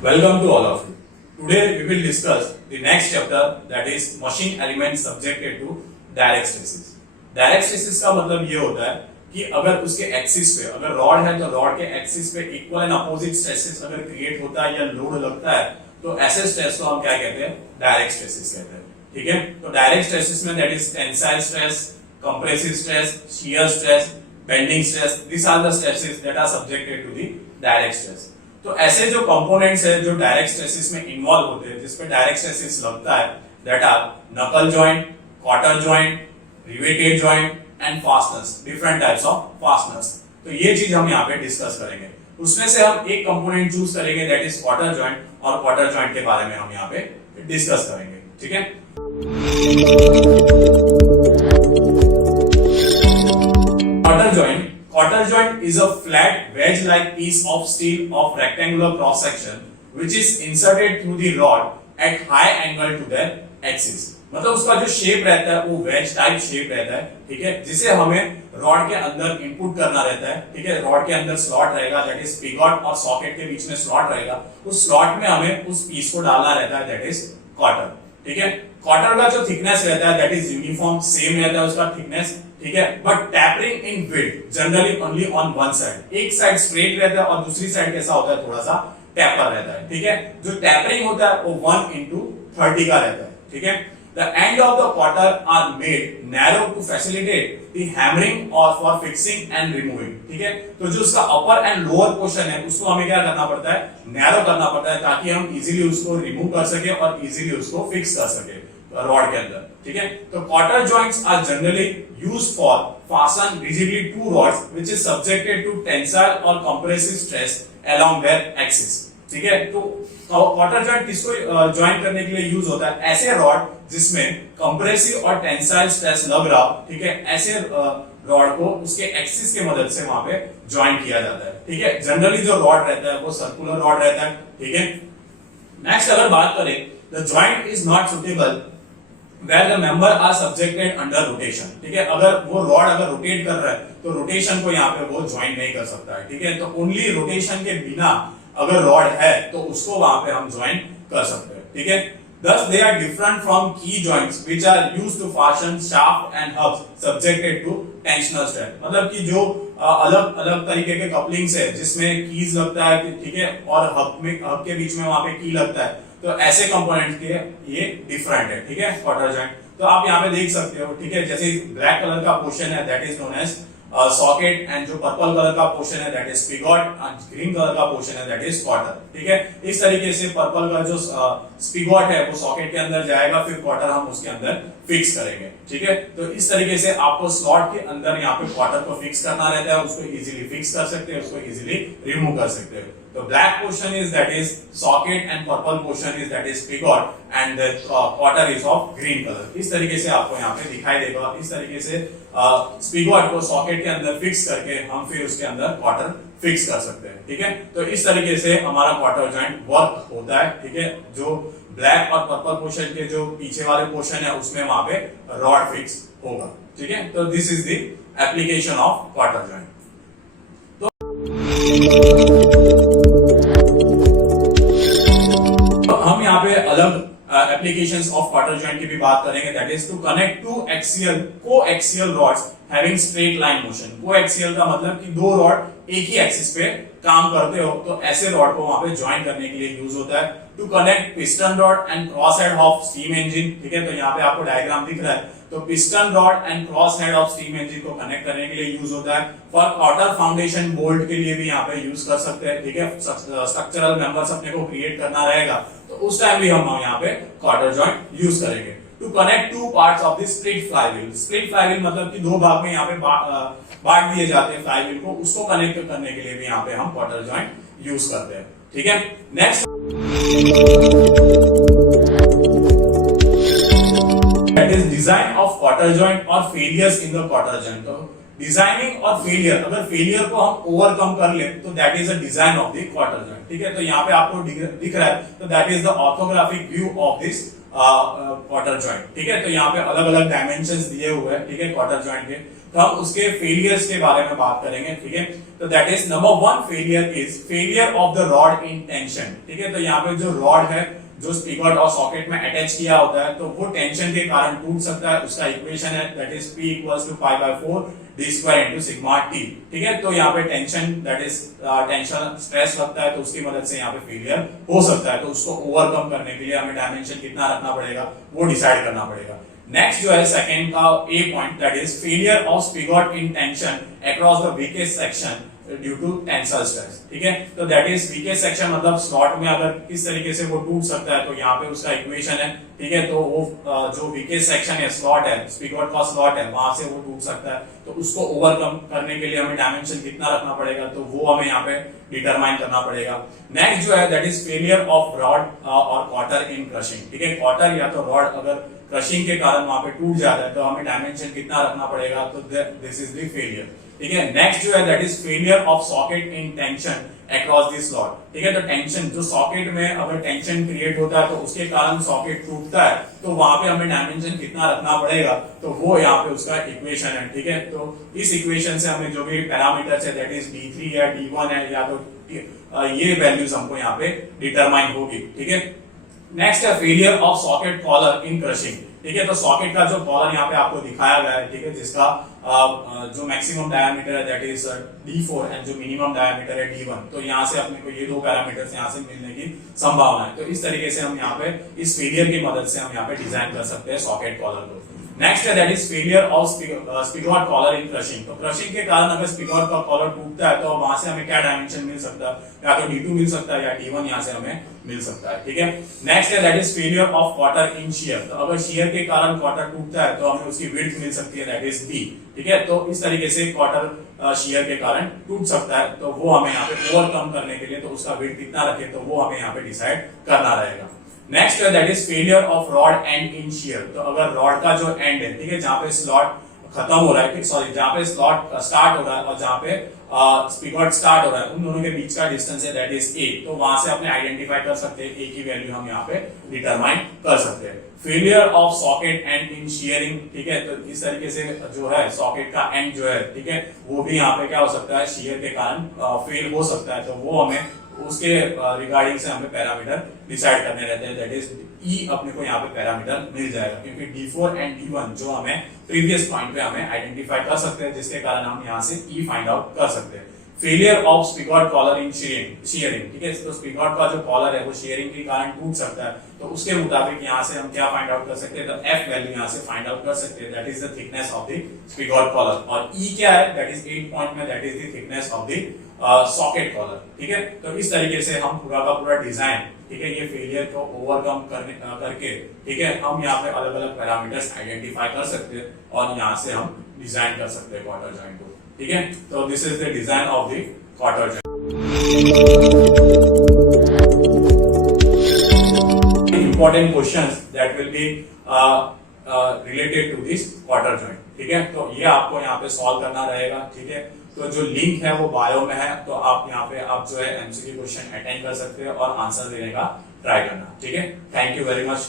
Welcome to all of you. Today we will discuss the next chapter, that is machine elements subjected to direct stresses. Direct stresses का मतलब ये होता है कि अगर उसके एक्सिस पे अगर रॉड है तो रॉड के एक्सिस पे इक्वल एंड अपोजिट स्ट्रेसेस अगर क्रिएट होता है या लोड लगता है तो ऐसे स्ट्रेस को हम क्या कहते हैं, डायरेक्ट स्ट्रेसेस कहते हैं. ठीक है, तो डायरेक्ट स्ट्रेसेस में that is tensile stress, compressive stress, shear stress, bending stress, this are the stresses that are subjected to the direct stress. तो ऐसे जो कंपोनेंट्स है जो डायरेक्ट स्ट्रेसेस में इन्वॉल्व होते हैं, जिसपे डायरेक्ट स्ट्रेसेस लगता है, that are knuckle joint, cotter joint, riveted joint and fasteners, different types of fasteners. तो ये चीज हम यहाँ पे डिस्कस करेंगे. उसमें से हम एक कंपोनेंट चूज करेंगे दैट इज कॉटर जॉइंट, और कॉटर जॉइंट के बारे में हम यहाँ पे डिस्कस करेंगे. ठीक है, cotter joint. Cotter joint is a flat wedge-like piece of steel of rectangular cross-section which is inserted through the rod at high angle to their axis. मतलब उसका जो शेप रहता है वो वेज टाइप शेप रहता है. ठीक है, जिसे हमें रॉड के अंदर इनपुट करना रहता है. ठीक है, रॉड के अंदर स्लॉट रहेगा दैट इज पिगॉट, और सॉकेट के बीच में स्लॉट रहेगा. उस स्लॉट में हमें उस पीस को डालना रहता है दैट इज कॉटर. ठीक है, कॉटर का जो थिकनेस रहता है दैट इज यूनिफॉर्म, सेम रहता है उसका थिकनेस. ठीक है, but tapering in width generally only on one side. एक साइड स्ट्रेट रहता है और दूसरी साइड कैसा होता है, थोड़ा सा टैपर रहता है. ठीक है, जो टैपरिंग होता है वो 1:30 का रहता है. ठीक है, the end of the quarter are made narrow to facilitate the hammering or for fixing and removing. ठीक है, तो जो उसका अपर एंड लोअर पोर्शन है उसको हमें क्या करना पड़ता है, नैरो करना पड़ता है, ताकि हम इजीली उसको रिमूव कर सके और इजीली उसको फिक्स कर सके रॉड के अंदर. ठीक है, तो cotter joints are generally used for fasten rigidly two rods which is subjected to tensile or compressive stress along their axis. ठीक है, तो कॉटर जॉइंट किसको ज्वाइन करने के लिए यूज होता है, ऐसे रॉड जिसमें कंप्रेसिव और टेंसाइल स्ट्रेस लग रहा हो. ठीक है, ऐसे रॉड को उसके एक्सिस के मदद से वहां पे ज्वाइन किया जाता है. ठीक है, जनरली जो रॉड रहता है वो सर्कुलर रॉड रहता है. ठीक है, नेक्स्ट अगर बात करें, the joint is not suitable where the member are subjected under rotation. ठीक है, अगर वो रॉड अगर रोटेट कर रहा है तो रोटेशन को यहाँ पे वो ज्वाइन नहीं कर सकता है. ठीक है, तो ओनली रोटेशन के बिना अगर रॉड है तो उसको वहां पे हम ज्वाइन कर सकते हैं. ठीक है, thus they are different from key joints which are used to fasten shaft and hubs subjected to tensional stress. मतलब कि जो अलग अलग तरीके के कपलिंग्स है जिसमें कीज लगता है. ठीक है, और हब के बीच में वहां पे की लगता है, तो ऐसे कंपोनेंट के ये डिफरेंट है. ठीक है, कॉटर जॉइंट. तो आप यहाँ पे देख सकते हो. ठीक है, जैसे ब्लैक कलर का पोर्शन है that is known as socket, and जो पर्पल कलर का पोर्शन है that is spigot, and green colour का पोर्शन है दैट इज कॉटर. ठीक है, इस तरीके से पर्पल का जो स्पिगॉट है वो सॉकेट के अंदर जाएगा, फिर कॉटर हम उसके अंदर फिक्स करेंगे. ठीक है, तो इस तरीके से आपको स्लॉट के अंदर यहाँ पे कॉटर को फिक्स करना रहता है. उसको इजीली फिक्स कर सकते हैं, उसको इजीली रिमूव कर सकते हैं. तो black portion is that is socket and purple portion is that is spigot, and the cotter is of green colour. इस तरीके से आपको यहाँ पे दिखाई देगा. इस तरीके से स्पिगॉट को सॉकेट के अंदर फिक्स करके हम फिर उसके अंदर कॉटर फिक्स कर सकते हैं. ठीक है, तो इस तरीके से हमारा कॉटर जॉइंट वर्क होता है. ठीक है, जो ब्लैक और पर्पल पोर्शन के जो पीछे वाले पोर्शन है उसमें वहां पे रॉड फिक्स होगा. ठीक है, तो this is the application of cotter joint. तो हम यहाँ पे अलग एप्लीकेशंस ऑफ कॉटर जॉइंट की भी बात करेंगे, that is to connect two axial coaxial rods having straight line motion. Coaxial का मतलब कि दो रॉड एक ही एक्सिस पे काम करते हो, तो ऐसे रॉड को वहां पे ज्वाइन करने के लिए यूज होता है. To connect piston rod and cross head of steam engine. ठीक है, तो यहाँ पे आपको डायग्राम दिख रहा है. तो piston rod and cross head of steam engine को कनेक्ट करने के लिए यूज होता है. फॉर कॉटर फाउंडेशन बोल्ट के लिए भी यहाँ पे यूज कर सकते हैं. ठीक है, स्ट्रक्चरल मेंबर्स अपने को क्रिएट करना रहेगा तो उस टाइम भी हम यहाँ पे कॉटर जॉइंट यूज करेंगे. To connect two parts of the split flywheel. Split flywheel मतलब कि दो भाग में यहाँ पे बांट दिए जाते हैं फ्लाईव्हील को, उसको कनेक्ट करने के लिए भी यहाँ पे हम कॉटर जॉइंट यूज करते हैं. ठीक है, next that is design of cotter joint और failures in the cotter joint. तो डिजाइनिंग और फेलियर, अगर फेलियर को हम ओवरकम कर ले तो that is a design of the cotter joint. ठीक है, तो यहाँ पे आपको दिख रहा है, तो that is the orthographic view of this cotter joint. ठीक है, तो यहाँ पे अलग अलग डायमेंशंस दिए हुए हैं. ठीक है, कॉटर जॉइंट के तो हम उसके फेलियर्स के बारे में बात करेंगे, ठीक है। तो that is number 1 failure is failure of the rod in tension, ठीक है। तो यहाँ पे जो रॉड है जो स्पिगॉट और सॉकेट में अटैच किया होता है, तो वो टेंशन के कारण टूट सकता है। उसका इक्वेशन है that is P equals to pi by 4 d square into sigma t, ठीक है। तो यहाँ पे tension that is tension stress लगता है, तो उसकी मदद से यहाँ पे फेलियर हो सकता है। तो उसको ओवरकम करने के लिए हमें डायमेंशन कितना रखना पड़ेगा वो डिसाइड करना पड़ेगा। नेक्स्ट जो है सेकंड का A point that is failure of spigot in tension across the weakest section due to tensile stress, ठीक है। तो दैट इज वीकेस्ट सेक्शन मतलब स्लॉट में अगर किस तरीके से वो टूट सकता है, तो यहाँ पे उसका इक्वेशन है, ठीक है। तो वो जो वीकेस्ट सेक्शन है, स्लॉट है, स्पिगॉट का स्लॉट है, वहां से वो टूट सकता है। तो उसको ओवरकम करने के लिए हमें डायमेंशन कितना रखना पड़ेगा, तो वो हमें यहाँ पे डिटरमाइन करना पड़ेगा। नेक्स्ट जो है that is failure of rod और कॉटर इन क्रशिंग, ठीक है। कॉटर या तो रॉड अगर क्रशिंग के कारण वहां पे टूट जाता है, तो हमें डायमेंशन कितना रखना पड़ेगा, तो दिस इज द फेलियर, ठीक है। नेक्स्ट जो है that is failure of socket in tension across the slot, ठीक है। तो टेंशन जो सॉकेट में अगर टेंशन क्रिएट होता है, तो उसके कारण सॉकेट टूटता है, तो वहां पे हमें डायमेंशन कितना रखना पड़ेगा, तो वो यहाँ पे उसका इक्वेशन है, ठीक है। तो इस इक्वेशन से हमें जो भी पैरामीटर्स है दैट इज D3 या D1 है, या तो ये वैल्यूज हमको यहाँ पे डिटरमाइन होगी, ठीक है। नेक्स्ट है failure of socket collar in crushing, ठीक है। तो सॉकेट का जो कॉलर यहाँ पे आपको दिखाया गया है, ठीक है, जिसका जो मैक्सिमम डायमीटर है दैट इज D4 एंड जो मिनिमम डायमीटर है D1, तो यहाँ से अपने को ये दो पैरामीटर्स यहाँ से मिलने की संभावना है। तो इस तरीके से हम यहाँ पे इस फेलियर की मदद से हम यहाँ पे डिजाइन कर सकते हैं सॉकेट कॉलर को। नेक्स्ट है that is failure of spigot collar in crushing. तो क्रशिंग के कारण अगर स्पिगॉट का कॉलर टूटता है, तो वहां से हमें क्या डायमेंशन मिल सकता है, या तो D2 मिल सकता है या D1 यहाँ से हमें मिल सकता है, ठीक है। नेक्स्ट है that is failure of cotter in shear. तो अगर शियर के कारण कॉटर टूटता है, तो हमें उसकी विड्थ मिल सकती है दैट इज B, ठीक है। तो इस तरीके से कॉटर शियर के कारण टूट सकता है, तो वो हमें यहाँ पे ओवरकम करने के लिए तो उसका विड्थ कितना रखे, तो वो हमें यहाँ पे डिसाइड करना रहेगा। नेक्स्ट है that is failure of rod and in shear. तो अगर रॉड का जो एंड है, ठीक है, जहां पे स्लॉट खत्म हो रहा है, सॉरी जहां पे स्लॉट स्टार्ट हो रहा है और जहां पे स्पिगॉट स्टार्ट हो रहा है, उन दोनों के बीच का डिस्टेंस है दैट इज A। तो वहां से अपने आइडेंटिफाई कर सकते हैं, A की वैल्यू हम यहाँ पे डिटरमाइन कर सकते हैं। Failure of socket and in shearing, ठीक है। तो इस तरीके से जो है सॉकेट का एंड जो है, ठीक है, वो भी यहाँ पे क्या हो सकता है, शियर के कारण फेल हो सकता है। तो वो हमें उसके रिगार्डिंग से हमें पैरामीटर डिसाइड करने रहते हैं, दैट इज E अपने को यहाँ पे पैरामीटर मिल जाएगा, क्योंकि D4 एंड D1 जो हमें प्रीवियस पॉइंट पे हमें आइडेंटिफाई कर सकते हैं, जिसके कारण हम यहाँ से E फाइंड आउट कर सकते हैं। Failure of spigot collar in shearing, ठीक है। तो स्पिगॉट का जो कॉलर है वो शियरिंग के कारण टूट सकता है, तो उसके मुताबिक यहाँ से हम क्या फाइंड आउट कर सकते हैं, तो F वैल्यू यहाँ से फाइंड आउट कर सकते हैं, that is the thickness of the spigot collar. और E क्या है, दैट इज 8 पॉइंट में that is the thickness of the socket collar, ठीक है। तो इस तरीके से हम पूरा का पूरा डिजाइन, ठीक है, ये फेलियर को ओवरकम करके, ठीक है, हम यहाँ पे अलग अलग पैरामीटर्स आइडेंटिफाई कर सकते हैं और यहाँ से हम डिजाइन कर सकते हैं क्वार्टर जॉइंट को, ठीक है। तो this is the design of the cotter joint. Important questions that will be related to this cotter joint, ठीक है। तो ये आपको यहाँ पे सॉल्व करना रहेगा, ठीक है। तो जो लिंक है वो बायो में है, तो आप यहाँ पे आप जो है एमसीक्यू क्वेश्चन अटेंड कर सकते हैं और आंसर देने का ट्राई करना, ठीक है। Thank you very much.